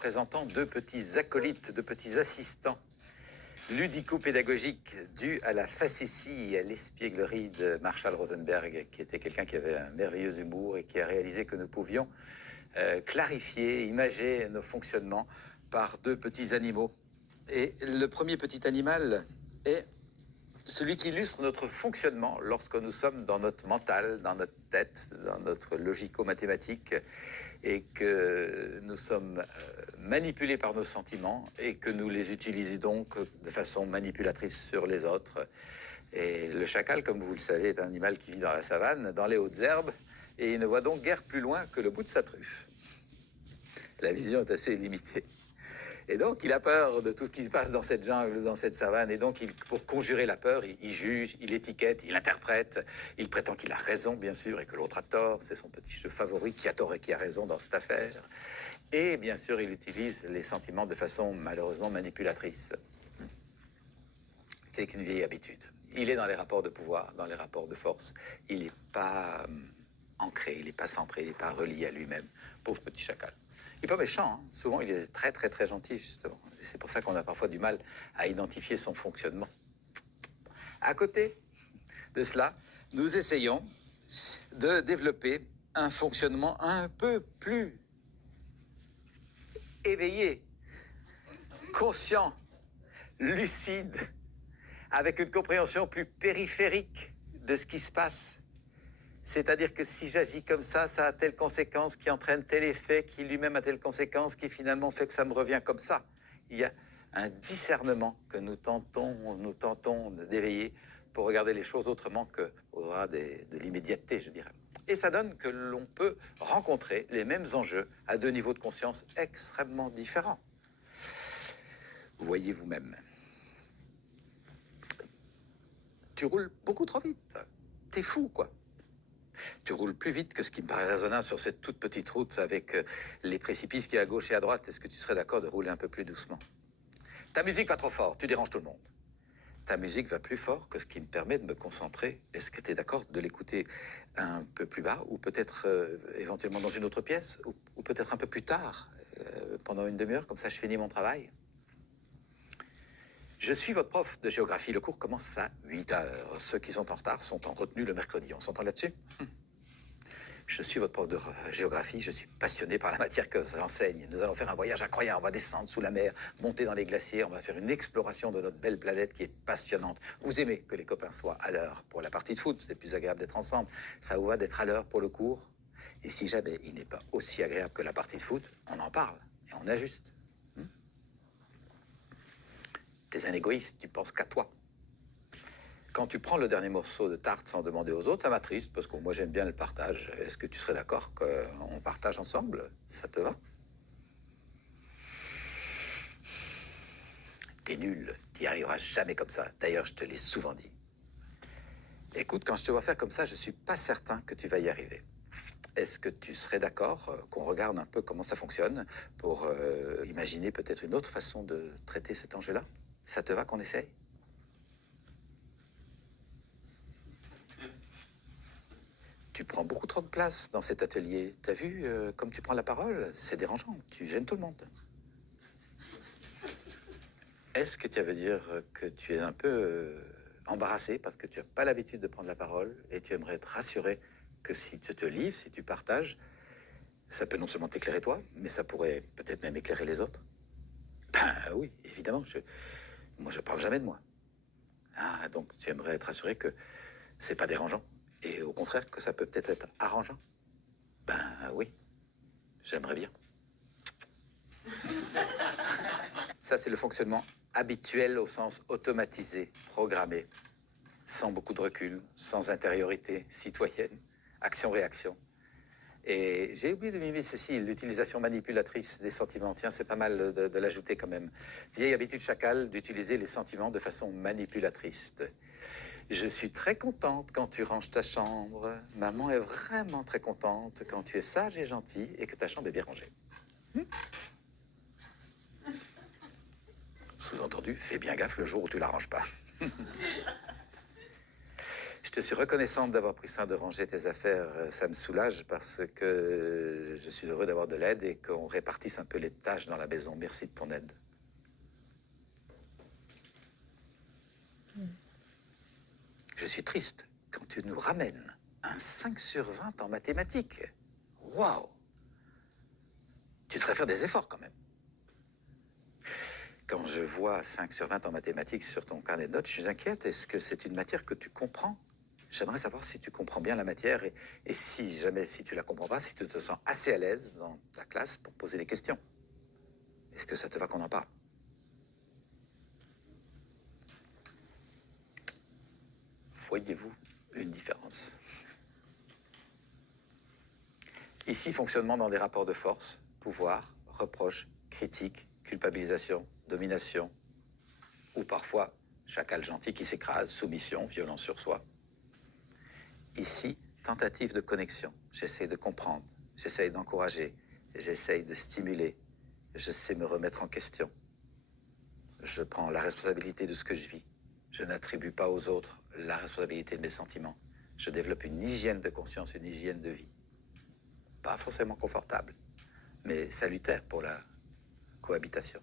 présentant deux petits acolytes, deux petits assistants ludico-pédagogiques dus à la facétie et à l'espièglerie de Marshall Rosenberg, qui était quelqu'un qui avait un merveilleux humour et qui a réalisé que nous pouvions clarifier, imager nos fonctionnements par deux petits animaux. Et le premier petit animal est celui qui illustre notre fonctionnement lorsque nous sommes dans notre mental, dans notre tête, dans notre logico-mathématique, et que nous sommes manipulés par nos sentiments et que nous les utilisons donc de façon manipulatrice sur les autres. Et le chacal, comme vous le savez, est un animal qui vit dans la savane, dans les hautes herbes, et il ne voit donc guère plus loin que le bout de sa truffe. La vision est assez limitée. Et donc, il a peur de tout ce qui se passe dans cette jungle, dans cette savane. Et donc, pour conjurer la peur, il juge, il étiquette, il interprète. Il prétend qu'il a raison, bien sûr, et que l'autre a tort. C'est son petit jeu favori, qui a tort et qui a raison dans cette affaire. Et bien sûr, il utilise les sentiments de façon malheureusement manipulatrice. C'est qu'une vieille habitude. Il est dans les rapports de pouvoir, dans les rapports de force. Il n'est pas ancré, il n'est pas centré, il n'est pas relié à lui-même. Pauvre petit chacal. Il n'est pas méchant, hein. Souvent il est très très très gentil, justement. Et c'est pour ça qu'on a parfois du mal à identifier son fonctionnement. À côté de cela, nous essayons de développer un fonctionnement un peu plus éveillé, conscient, lucide, avec une compréhension plus périphérique de ce qui se passe. C'est-à-dire que si j'agis comme ça a telle conséquence qui entraîne tel effet, qui lui-même a telle conséquence, qui finalement fait que ça me revient comme ça. Il y a un discernement que nous tentons d'éveiller pour regarder les choses autrement qu'au-delà de l'immédiateté, je dirais. Et ça donne que l'on peut rencontrer les mêmes enjeux à deux niveaux de conscience extrêmement différents. Voyez vous-même. Tu roules beaucoup trop vite. T'es fou, quoi. Tu roules plus vite que ce qui me paraît raisonnable sur cette toute petite route avec les précipices qui est à gauche et à droite. Est-ce que tu serais d'accord de rouler un peu plus doucement? Ta musique va trop fort, tu déranges tout le monde. Ta musique va plus fort que ce qui me permet de me concentrer. Est-ce que tu es d'accord de l'écouter un peu plus bas ou peut-être éventuellement dans une autre pièce ou peut-être un peu plus tard, pendant une demi-heure, comme ça je finis mon travail? Je suis votre prof de géographie. Le cours commence à 8 heures. Ceux qui sont en retard sont en retenue le mercredi. On s'entend là-dessus? Je suis votre prof de géographie. Je suis passionné par la matière que j'enseigne. Nous allons faire un voyage incroyable. On va descendre sous la mer, monter dans les glaciers. On va faire une exploration de notre belle planète qui est passionnante. Vous aimez que les copains soient à l'heure pour la partie de foot. C'est plus agréable d'être ensemble. Ça vous va d'être à l'heure pour le cours? Et si jamais il n'est pas aussi agréable que la partie de foot, on en parle et on ajuste. T'es un égoïste, tu penses qu'à toi. Quand tu prends le dernier morceau de tarte sans demander aux autres, ça m'attriste parce que moi j'aime bien le partage. Est-ce que tu serais d'accord qu'on partage ensemble? Ça te va? T'es nul, t'y arriveras jamais comme ça. D'ailleurs, je te l'ai souvent dit. Écoute, quand je te vois faire comme ça, je suis pas certain que tu vas y arriver. Est-ce que tu serais d'accord qu'on regarde un peu comment ça fonctionne pour imaginer peut-être une autre façon de traiter cet enjeu-là? Ça te va qu'on essaye? Tu prends beaucoup trop de place dans cet atelier. T'as vu comme tu prends la parole? C'est dérangeant, tu gênes tout le monde. Est-ce que tu veux dire que tu es un peu embarrassé parce que tu n'as pas l'habitude de prendre la parole et tu aimerais te rassurer que si tu te livres, si tu partages, ça peut non seulement t'éclairer toi, mais ça pourrait peut-être même éclairer les autres? Ben oui, évidemment, moi je parle jamais de moi. Ah, donc tu aimerais être rassuré que c'est pas dérangeant et au contraire que ça peut peut-être être arrangeant? Ben oui, j'aimerais bien. Ça, c'est le fonctionnement habituel au sens automatisé, programmé, sans beaucoup de recul, sans intériorité citoyenne, action-réaction. Et j'ai oublié de mimer ceci, l'utilisation manipulatrice des sentiments. Tiens, c'est pas mal de l'ajouter quand même. Vieille habitude chacale d'utiliser les sentiments de façon manipulatrice. Je suis très contente quand tu ranges ta chambre. Maman est vraiment très contente quand tu es sage et gentil et que ta chambre est bien rangée. Sous-entendu, fais bien gaffe le jour où tu la ranges pas. Je te suis reconnaissante d'avoir pris soin de ranger tes affaires. Ça me soulage parce que je suis heureux d'avoir de l'aide et qu'on répartisse un peu les tâches dans la maison. Merci de ton aide. Je suis triste quand tu nous ramènes un 5 sur 20 en mathématiques. Waouh! Tu devrais faire des efforts quand même. Quand je vois 5 sur 20 en mathématiques sur ton carnet de notes, je suis inquiète. Est-ce que c'est une matière que tu comprends? J'aimerais savoir si tu comprends bien la matière et si jamais, si tu la comprends pas, si tu te sens assez à l'aise dans ta classe pour poser des questions. Est-ce que ça te va qu'on en parle? Voyez-vous une différence? Ici, fonctionnement dans des rapports de force, pouvoir, reproche, critique, culpabilisation, domination, ou parfois chacal gentil qui s'écrase, soumission, violence sur soi. Ici, tentative de connexion. J'essaie de comprendre, j'essaie d'encourager, j'essaie de stimuler, je sais me remettre en question. Je prends la responsabilité de ce que je vis. Je n'attribue pas aux autres la responsabilité de mes sentiments. Je développe une hygiène de conscience, une hygiène de vie. Pas forcément confortable, mais salutaire pour la cohabitation.